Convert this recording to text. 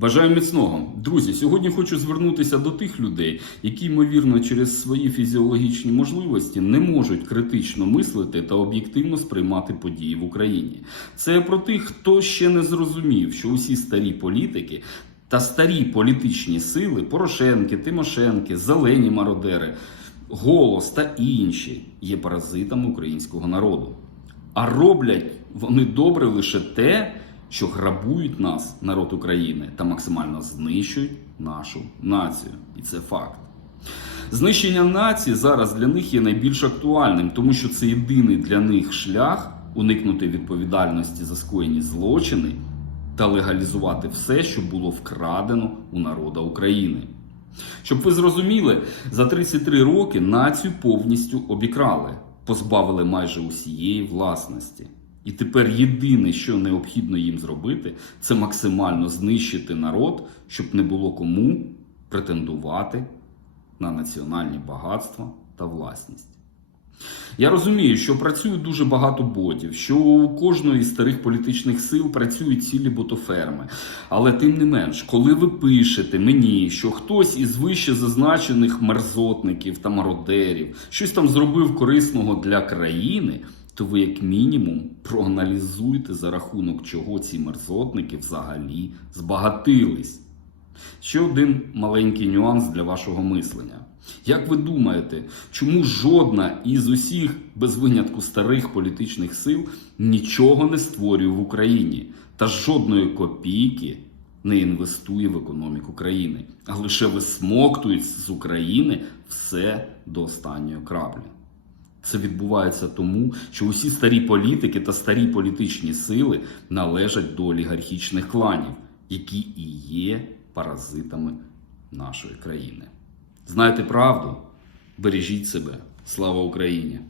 Бажаю міцного. Друзі, сьогодні хочу звернутися до тих людей, які, ймовірно, через свої фізіологічні можливості не можуть критично мислити та об'єктивно сприймати події в Україні. Це про тих, хто ще не зрозумів, що усі старі політики та старі політичні сили Порошенки, Тимошенки, зелені мародери, голос та інші є паразитами українського народу. А роблять вони добре лише те, що грабують нас, народ України, та максимально знищують нашу націю. І це факт. Знищення нації зараз для них є найбільш актуальним, тому що це єдиний для них шлях уникнути відповідальності за скоєні злочини та легалізувати все, що було вкрадено у народа України. Щоб ви зрозуміли, за 33 роки націю повністю обікрали, позбавили майже усієї власності. І тепер єдине, що необхідно їм зробити, це максимально знищити народ, щоб не було кому претендувати на національні багатства та власність. Я розумію, що працює дуже багато ботів, що у кожної з старих політичних сил працюють цілі ботоферми. Але тим не менш, коли ви пишете мені, що хтось із вище зазначених мерзотників та мародерів щось там зробив корисного для країни, то ви, як мінімум, проаналізуйте за рахунок чого ці мерзотники взагалі збагатились. Ще один маленький нюанс для вашого мислення. Як ви думаєте, чому жодна із усіх без винятку старих політичних сил нічого не створює в Україні та жодної копійки не інвестує в економіку країни, а лише висмоктують з України все до останньої краплі? Це відбувається тому, що усі старі політики та старі політичні сили належать до олігархічних кланів, які і є паразитами нашої країни. Знайте правду, бережіть себе. Слава Україні!